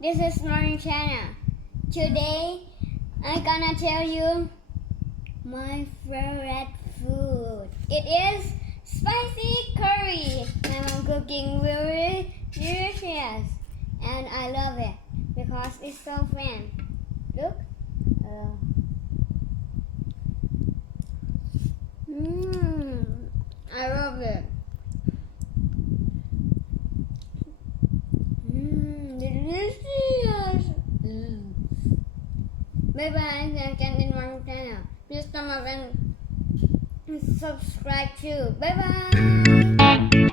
This is Marwin channel. Today, I'm gonna tell you my favorite food. It is spicy curry. My mom cooking very delicious, and I love it because it's so fun. Look. I love it. Delicious. Bye bye. Again in my channel. Please come up and subscribe too. Bye bye.